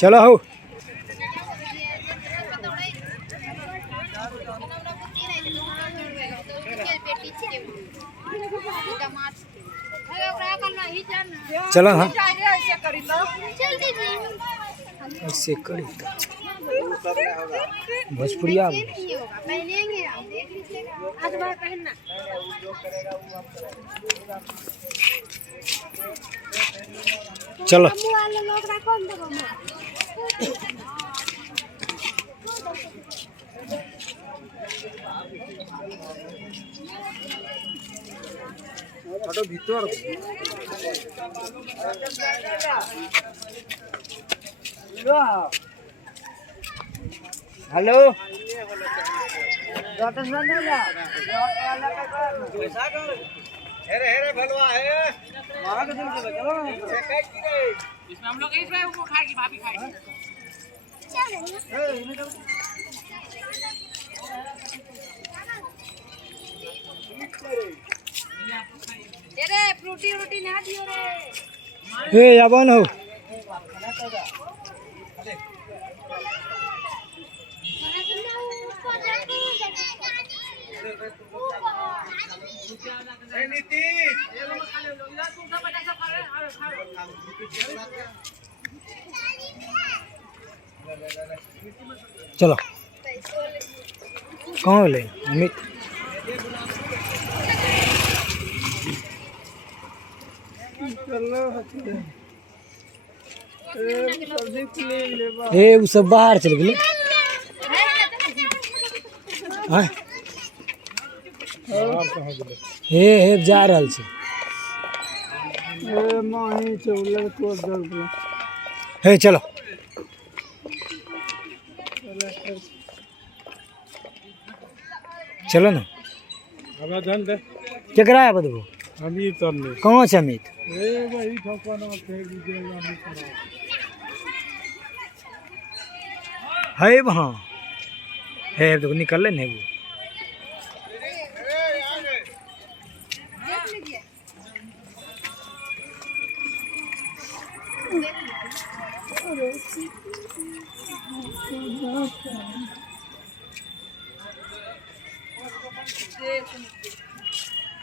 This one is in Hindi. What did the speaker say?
चलो हो चलो हाँ ऐसे करी भोजपुरिया चलो भीतर हेलो इसमें हम लोग इसमें वो खाएगी भाभी खाएगी रे फ्रूटी रोटी ना दियो रे ए याबन हो चलो कहाँ ले अमित ए उ सब बाहर चल गेलै हे जा रहल छै हे चलो चलो ना केकरा है बदबू कहाँ छै अमित है वहाँ है देखो निकल ले नहीं वो